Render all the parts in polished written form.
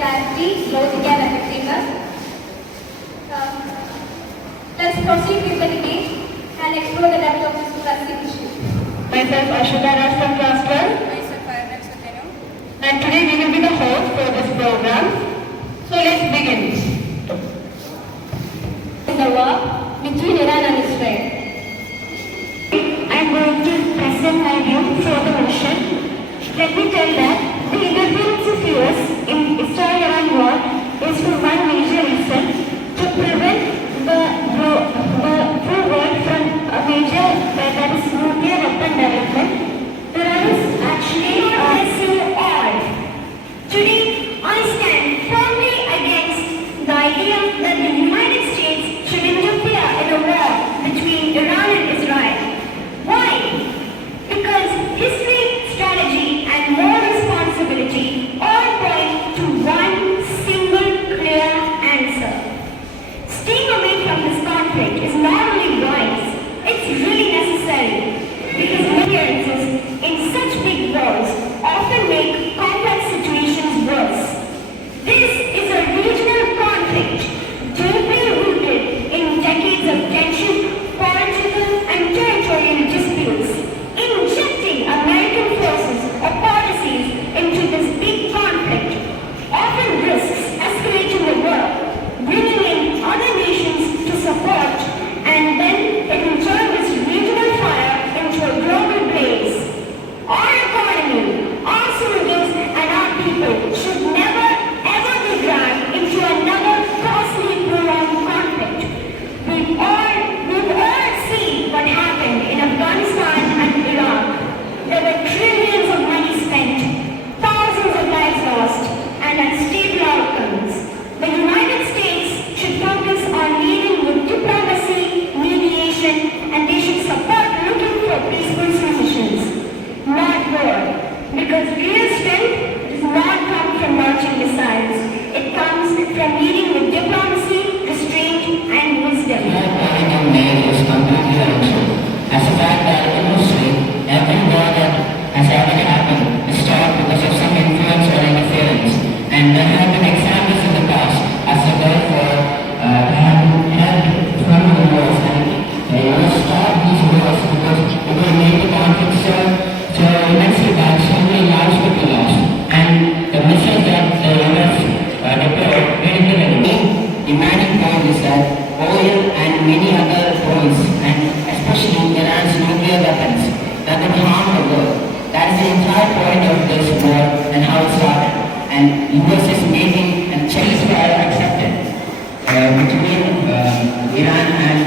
clarity, logic and effectiveness. Let's proceed with the debate and explore the depth of this classic issue. Myself Ashwita Raj from class 12. Myself Arnab Satyanu. And today we will be the host for this program. So let's begin. The war between Iran and Israel. I am going to present my view for the motion. Let me tell that the interference of US in Israel-Iran war is for one major reason: to prevent the whole world from a major, that is nuclear weapon development. There is actually all. Today, I stand firmly against the idea that the United States should interfere in a war between Iran and Israel. Why? Because history, strategy, and moral responsibility all point to one single clear answer. Staying away from this conflict is not only wise, it's really necessary, because interferences in such big wars often make complex situations worse. This is a regional conflict deeply rooted in decades of tension, political and territorial disputes. Injecting American forces or policies into this big conflict often risks escalating the war, bringing in other nations to support, and then it will turn this regional fire into a global blaze. Our economy, our soldiers and our people should never ever be dragged into another costly prolonged conflict. We've all seen what happened in Afghanistan and Iraq. There were trillions of money spent, thousands of lives lost, and unstable outcomes. The United States should focus on leading with diplomacy, mediation, and they should support looking for peaceful solutions, not war. Because real strength does not come from launching missiles. It comes from leading with diplomacy, restraint, and wisdom. Your point you made is completely untrue. As a fact that in Muslim, every war that has ever happened is stopped because of some influence or interference. And there have been examples in the past as a therefore have helped from the wars and stop these wars because it will make the conflict so immensely bad, so many lives would be lost. And the missiles that the US deployed very demanding point is that oil and many other points, and especially Iran's nuclear weapons, that would harm the world. That is the entire point of this war and how it started. And US is making a ceasefire accepted between Iran and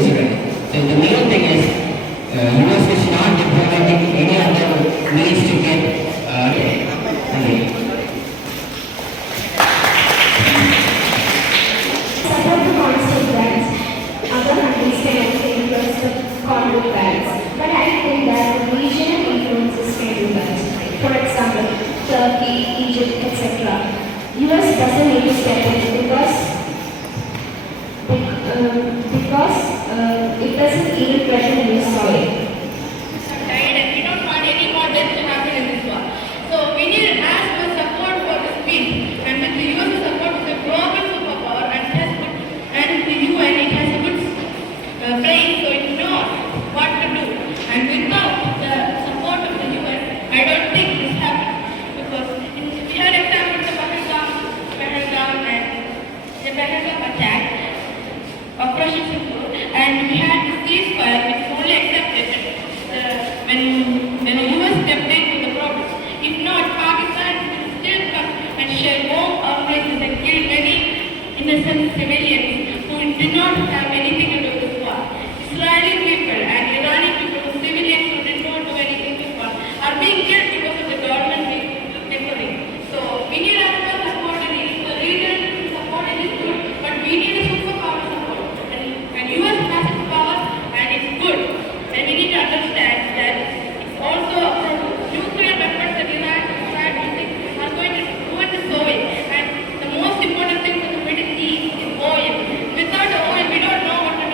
Israel. So the main thing is US is not diplomatic any other means to get Support the constant rights. Other countries can also influence the conflict rights. But I think that the regional influences can do that. For example, Turkey, Egypt, etc. US doesn't need to step in because it doesn't even threaten US soil. Died and we don't want any more deaths to happen in this war. So we need to ask for support for this peace. And with the US support is a global superpower and the UN, it has a good brain, so it knows what to do. And without the support of the UN, I don't think this happens. Because we had examples of Pahangam and the Pahangam attack, Operation Sindoor, and we had this ceasefire which is only accepted when the US stepped into the problem. If not, Pakistan will still come and share bomb operations and kill many innocent civilians who did not have anything to do with this war. Israeli people and Iranian people, civilians who did not do anything with this war, are being killed because of the government differing. So we need our support in the region, support in this group, but we need a superpower support. And US has its power and it's good. And we need to understand that it's also nuclear weapons that Iran is using are going to ruin the soil. And the most important thing for the Middle East is oil. Without the oil, we don't know what to do.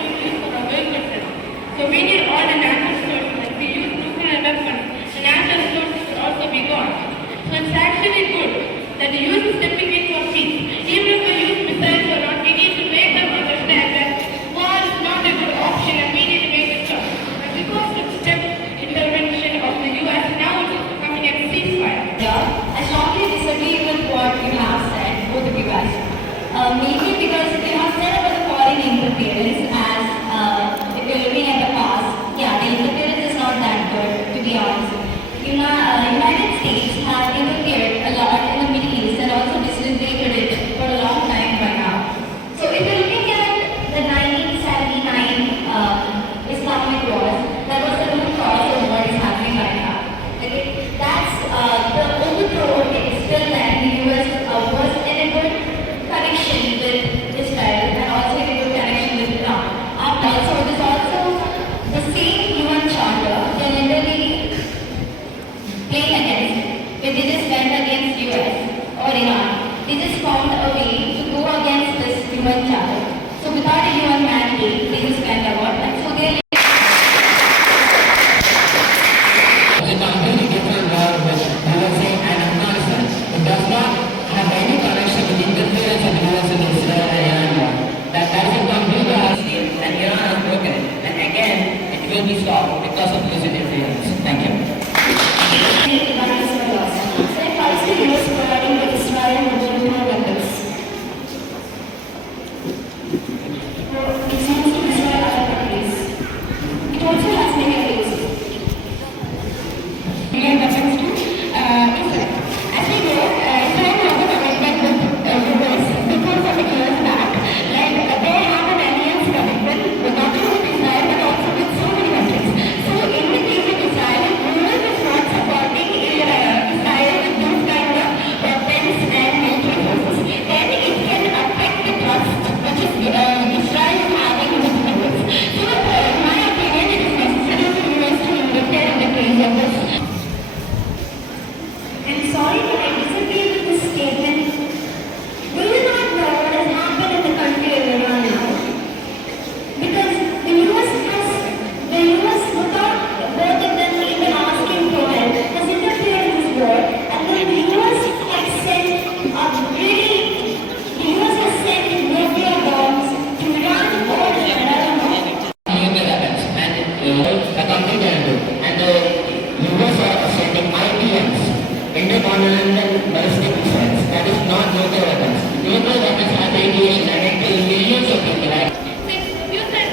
will be stopped because of this interference. Thank you. US providing the Israel nuclear weapons. It seems to Israel other countries. It also has many ways. Nuclear weapons too. As we know, Israel has a commitment with US because of the years back. Like they have an alliance commitment, not only with Israel but also with so many countries. So in the case of Israel, US is not supporting Israel with those kind of weapons and military forces. Then it can affect the trust which is Israel is having with the US. So in my opinion, it is necessary for US to interfere in the case of this. I'm sorry but I disagree with this statement. Do you not know what has happened in the country of Iran now? Because the US without both of them even asking for help has interfered in this war, and then the US has sent nuclear bombs to Iran or I don't know. Nuclear weapons and a country can do. And the US are sending IBMs, intercontinental ballistic missiles. That is not nuclear weapons. Nuclear weapons have radiation and it kills millions of people. Since you said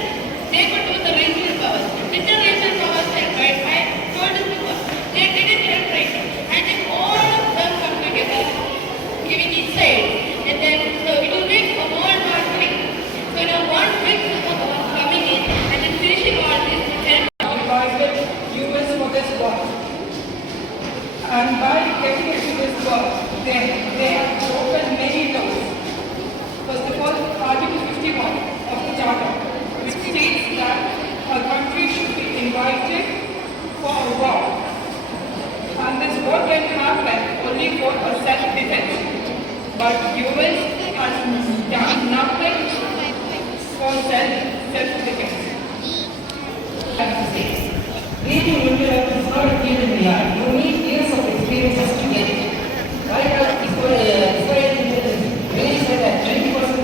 they could do the regional powers, which are regional powers said, right? I told this before. They didn't help right now. And if all of them come together, giving each side, and then so it will make a world war thing. So one big superpower coming in and then finishing all this help. Invited US for this war. And by getting into this war, they have broken many laws. First of all, Article 51 of the Charter, which states that a country should be invited for a war. And this war can happen only for a self-defense. But US has done nothing for self-defense. Creating nuclear weapons is not a field in the art. You need years of experiences to get it. Right now, Israel really said that 20%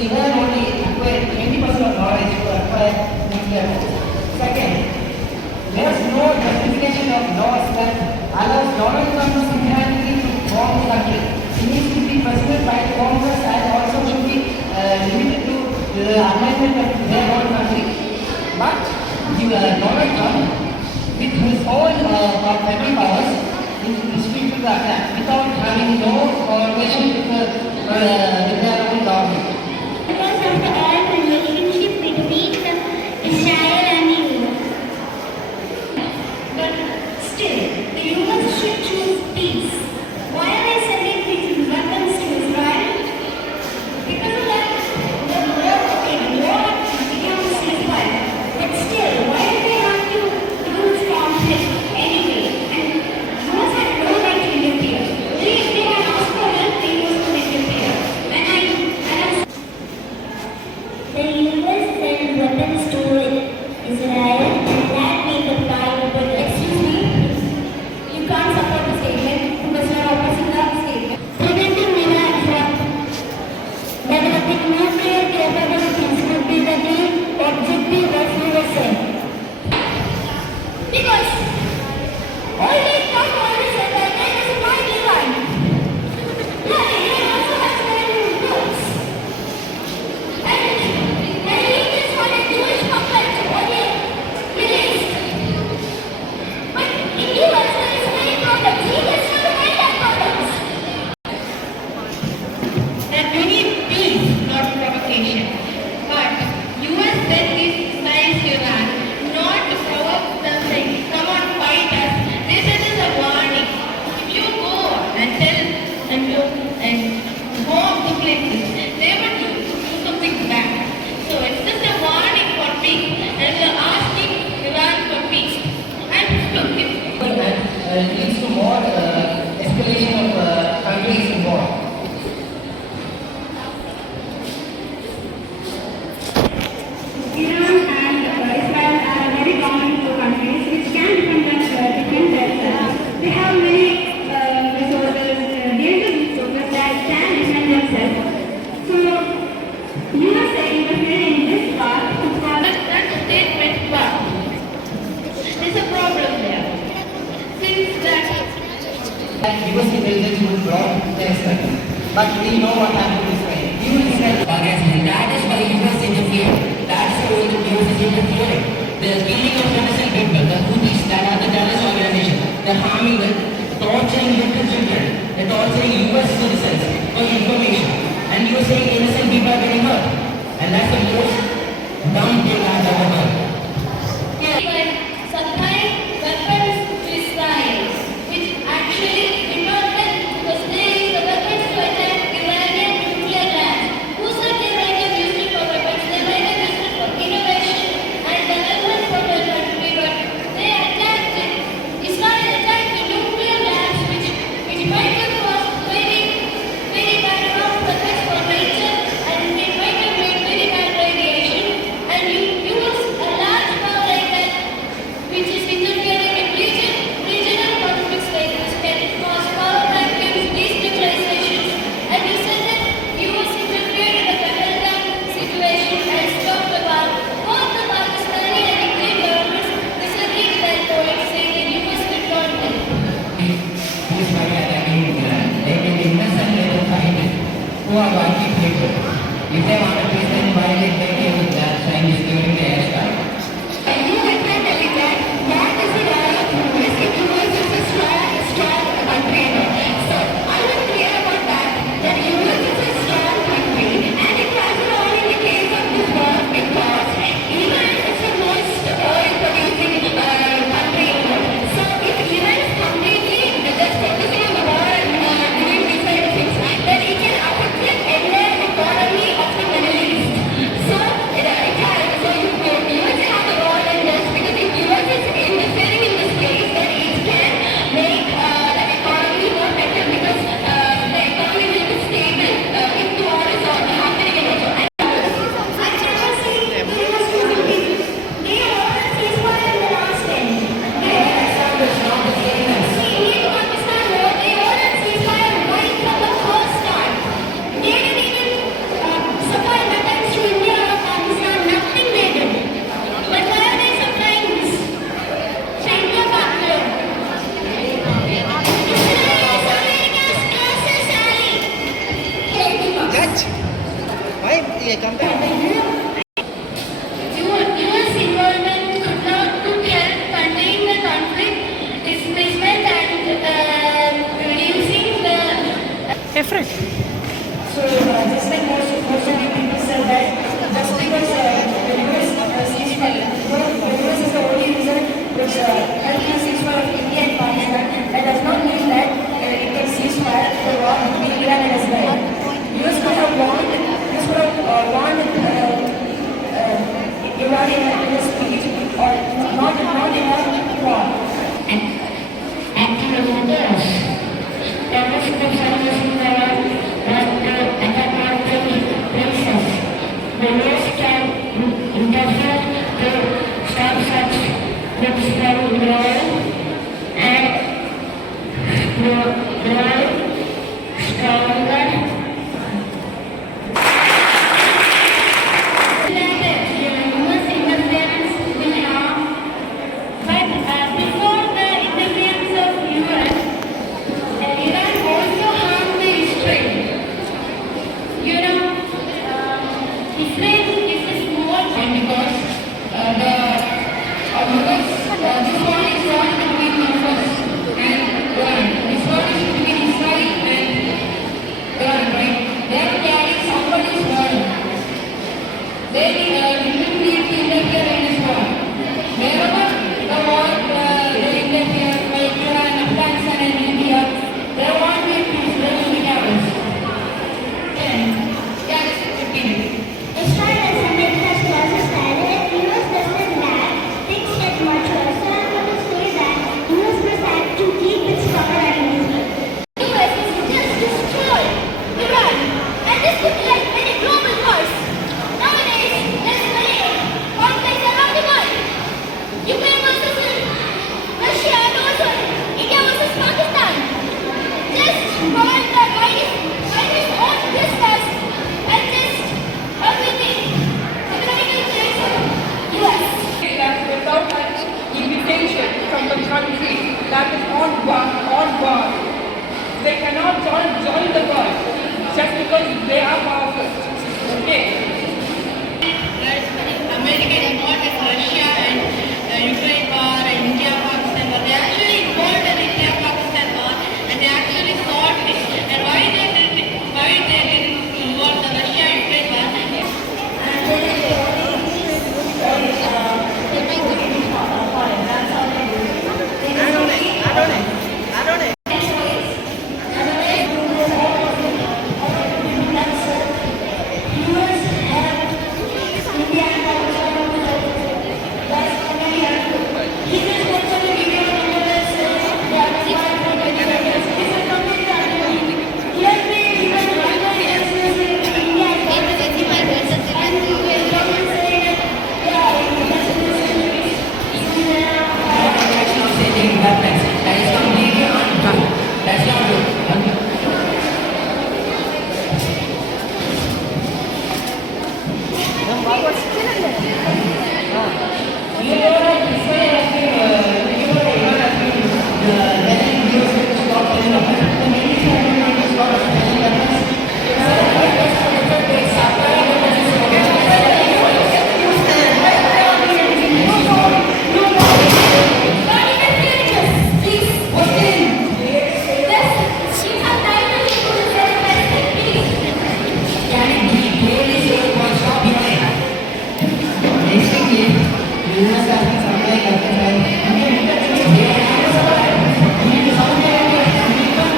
Iran only acquired 20% of knowledge to acquire nuclear weapons. Second, there is no justification of laws that allows Donald Trump to single-handedly to bomb the country. It needs to be presented by the Congress and also should be limited to the amendment of their own country. But Donald Trump, with his own federal powers, is free to attack without having no coordination with their own government. Because of the oil relationship between Israel and the US. But still, the US should choose peace. Why are they sending these weapons to Israel? Because of that, the war becomes ceasefire. But still, why do they have to do this conflict anyway? And US had no right to interfere. Only if they had asked for help, the US could interfere. And US intelligence would block the experiment. But we know what happened to Israel. Organization. That is why US interfered. That's the role that US is interfering. The killing of innocent people, the Houthis, that are the terrorist organization. They're harming them, torturing little children. They're torturing US citizens for information. And you're saying innocent people are getting hurt. And that's the most dumb thing I've ever heard. Supplying weapons to Israel, which actually did not help because they used the weapons to attack Iranian nuclear labs. Who said they might have used it for weapons? They might have used it for innovation and development for their country, but they attacked it. Israel attacked the nuclear labs, which might have caused very, very bad amount of effects for nature, and it might have made very bad radiation. And you use a large power like that, which is interfering in regional conflicts like this, can cause power vacuums, destabilizations, and you said that US interfered in the Pahalgam situation and stopped the war. Both the Pakistani and Indian governments disagree with that point, saying that US did not help. This is why attacking Iran. They can invest and they will find it. Who are watching people? If they want to please them, why they take care with that scientists during the airstrike? US involvement could help contain the conflict, displacement, and reducing the So, just like most of the people said that just because the US ceasefire, the US is the only reason which helped the ceasefire of India and Pakistan, that does not mean that it can ceasefire the war between Iran and Israel. US could have warned Iran in a speech or not in a war. Acting as terrorists. Terrorist groups are using the attack places. The US can interfere to stop such groups from growing and growing stronger. Israel is a small Because the US has been supplying weapons and Indian intelligence they have supplied Saudi Arabia has become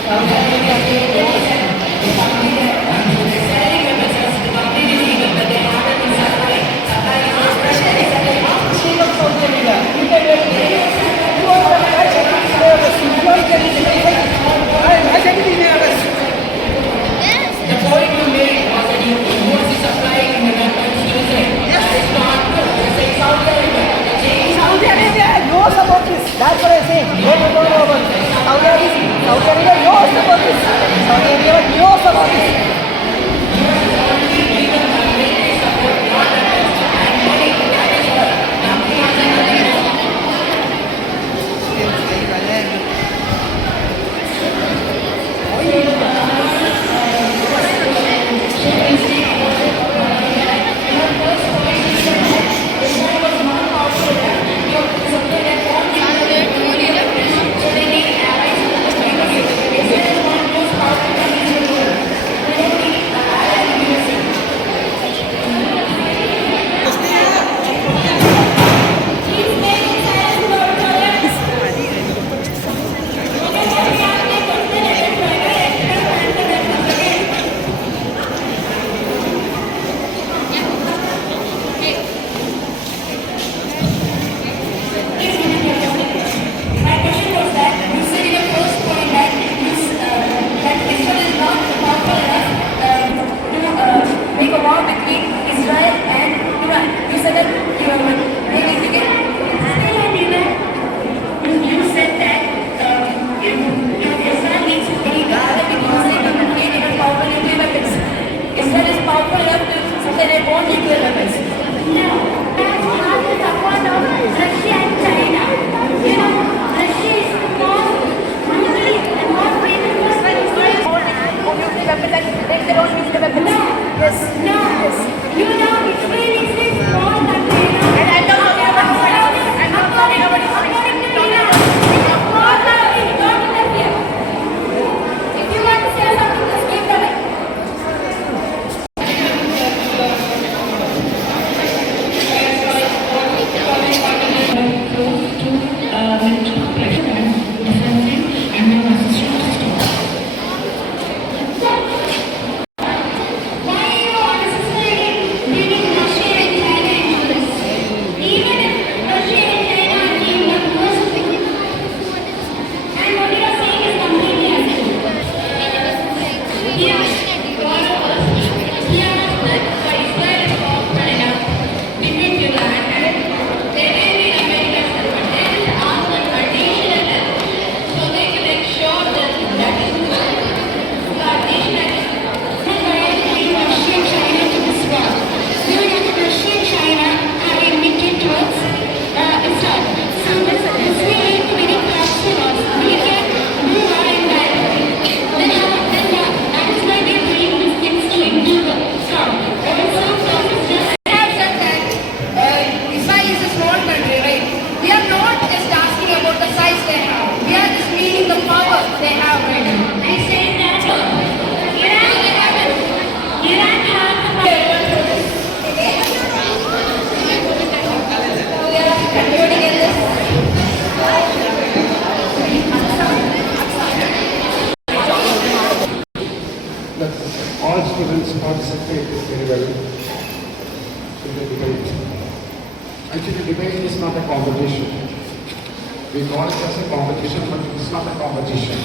Saudi Arabia they funding they're selling weapons as completely legal, but they haven't been supplying those presidents and they have to stay up Saudi Arabia. The point you made was that you was supplying in the weapons USA. Yes. That is not true. You're saying Saudi Arabia. Saudi Arabia knows about this. That's what I'm saying. They don't know about this. Saudi Arabia knows about this. Saudi Arabia knows about this. All students participate very well in the debate. Actually, debate is not a competition. We call it as a competition, but it is not a competition.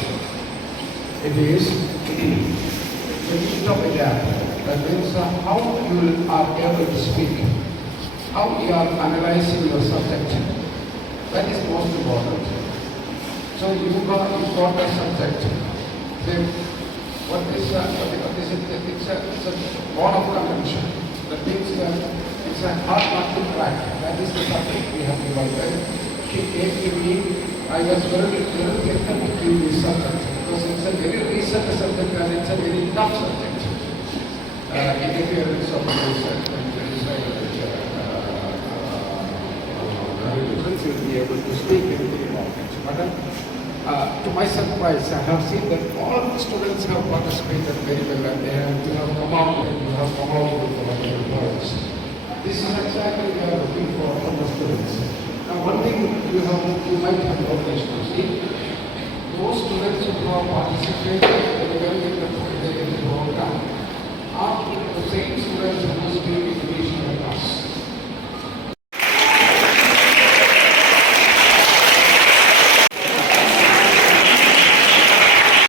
It is a meet of a gap. That means how you are able to speak, how you are analyzing your subject. That is most important. So you got a subject. Then what is it? It's a bond of convention. That means it's a hard nut to crack. That is the subject we have divided. She came to me. I was very reluctant to give this subject because it's a very recent subject and it's a very tough subject. Interference of the research and students will be able to speak anything about it. But to my surprise, I have seen that all the students have participated very well and they have come out with wonderful points. This is exactly we are looking for from the students. Now one thing you might have noticed, you see, those students who have participated very well